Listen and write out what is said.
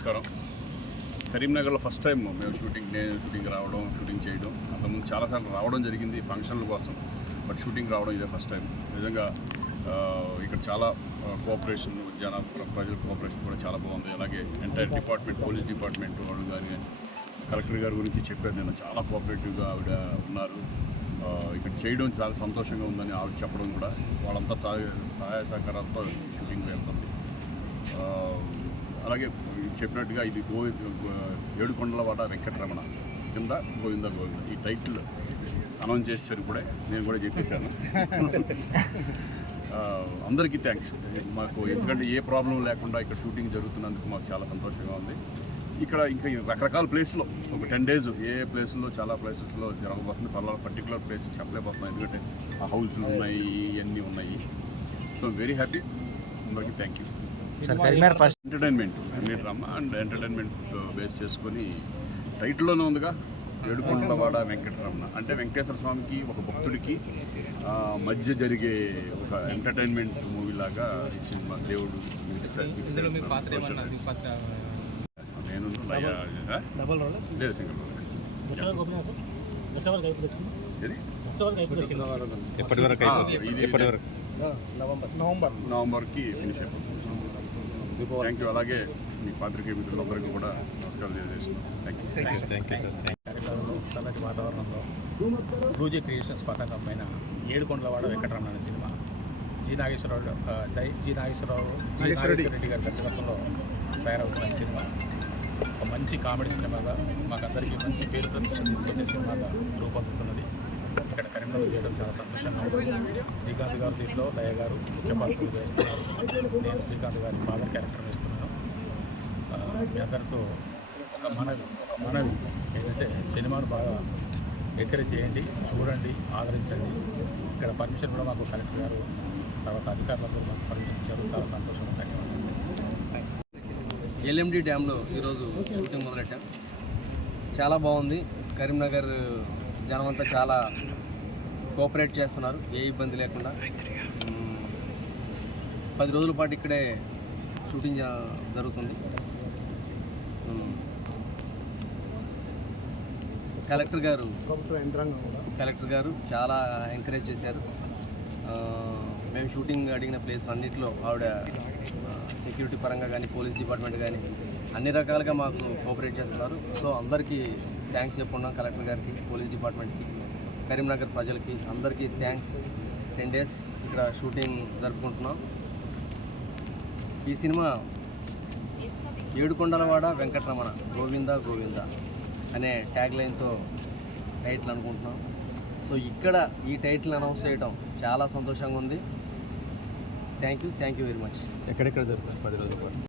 నమస్కారం. కరీంనగర్లో first time మేము షూటింగ్ రావడం, షూటింగ్ చేయడం. అంతకుముందు చాలాసార్లు రావడం జరిగింది ఫంక్షన్ల కోసం, బట్ షూటింగ్ రావడం ఇదే ఫస్ట్ టైం. నిజంగా ఇక్కడ చాలా కోఆపరేషన్, ప్రజల కోఆపరేషన్ కూడా చాలా బాగుంది. అలాగే ఎంటైర్ డిపార్ట్మెంట్, పోలీస్ డిపార్ట్మెంట్ వాళ్ళు కానీ, కలెక్టర్ గారి గురించి చెప్పారు. నేను చాలా కోఆపరేటివ్గా ఆవిడ ఉన్నారు. ఇక్కడ చేయడం చాలా సంతోషంగా ఉందని ఆవిడ చెప్పడం కూడా, వాళ్ళంతా సహాయ సహకారాలతో షూటింగ్ వెళ్తుంది. అలాగే చెప్పినట్టుగా ఇది ఏడుకొండలవాడ వెంకటరమణ కింద గోవింద ఈ టైటిల్ అనౌన్స్ చేశారు కూడా, నేను కూడా చెప్పేశాను. అందరికీ థ్యాంక్స్ మాకు, ఎందుకంటే ఏ ప్రాబ్లం లేకుండా ఇక్కడ షూటింగ్ జరుగుతున్నందుకు మాకు చాలా సంతోషంగా ఉంది. ఇక్కడ ఇంకా రకరకాల ప్లేస్లో ఒక 10 days ఏ ప్లేస్లో, చాలా ప్లేసెస్లో జరగబోతుంది. పర్టికులర్ ప్లేస్ చెప్పలేకపోతున్నాం, ఎందుకంటే ఆ హౌస్లు ఉన్నాయి, ఇవన్నీ ఉన్నాయి. So very happy. అందరికీ thank you. Entertainment drama and entertainment base చేసుకొని టైటిల్లోనే ఉందిగా, ఏడుకొండలవాడ వెంకటరమణ. అంటే వెంకటేశ్వర స్వామికి, ఒక భక్తుడికి మధ్య జరిగే ఒక ఎంటర్టైన్మెంట్ మూవీ లాగా ఈ సినిమా. దేవుడు నేను లేదు నవంబర్కి ఫినిష్ అయిపోతుంది. Thank you. అలాగే మీ పాత్రికేయ మిత్రులందరికీ కూడా నమస్కారం తెలియజేస్తున్నాను. Thank you. చల్లటి వాతావరణంలో రూజీ క్రియేషన్స్ పతాకం పైన ఏడుకొండలవాడ వెంకటరమణ అనే సినిమా జి నాగేశ్వరరావు రెడ్డి గారి దర్శకత్వంలో తయారవుతున్న సినిమా ఒక మంచి కామెడీ సినిమాగా, మాకందరికీ మంచి పేరు ప్రతిష్ట తీసుకొచ్చే సినిమాగా రూపొందుతున్నది. ఇక్కడ కరీంనగర్ చేయడం చాలా సంతోషంగా ఉంది. శ్రీకాంత్ గారు దీంట్లో, దయ గారు ముఖ్య పాత్రలు వేస్తున్నారు. నేను శ్రీకాంత్ గారి ఫాదర్ క్యారెక్టర్ వేస్తున్నాను. మీ అందరితో ఒక మనవి ఏంటంటే, సినిమాను బాగా ఎంకరేజ్ చేయండి, చూడండి, ఆదరించండి. ఇక్కడ పర్మిషన్ కూడా మాకు కలెక్టర్ గారు, తర్వాత అధికారులందరూ మాకు పర్మిషన్ ఇచ్చారు. చాలా సంతోషంగా. ధన్యవాదాలు. ఎల్ఎండి డ్యాంలో ఈరోజు షూటింగ్ మొదలెట్టాం. చాలా బాగుంది. కరీంనగర్ జనం అంతా చాలా కోఆపరేట్ చేస్తున్నారు, ఏ ఇబ్బంది లేకుండా. 10 రోజుల పాటు ఇక్కడే షూటింగ్ జరుగుతుంది. కలెక్టర్ గారు చాలా ఎంకరేజ్ చేశారు. మేము షూటింగ్ అడిగిన ప్లేస్ అన్నింటిలో ఆవిడ సెక్యూరిటీ పరంగా కానీ, పోలీస్ డిపార్ట్మెంట్ కానీ అన్ని రకాలుగా మాకు కోఆపరేట్ చేస్తున్నారు. సో అందరికీ థ్యాంక్స్ చెప్పుకున్నాం. కలెక్టర్ గారికి, పోలీస్ డిపార్ట్మెంట్కి, కరీంనగర్ ప్రజలకి అందరికీ థ్యాంక్స్. 10 days ఇక్కడ షూటింగ్ జరుపుకుంటున్నాం. ఈ సినిమా ఏడుకొండలవాడ వెంకటరమణ గోవింద గోవింద అనే ట్యాగ్ లైన్తో టైటిల్ అనుకుంటున్నాం. సో ఇక్కడ ఈ టైటిల్ అనౌన్స్ చేయడం చాలా సంతోషంగా ఉంది. Thank you very much. ఎక్కడెక్కడ జరుగుతుంది 10 రోజుల పాటు?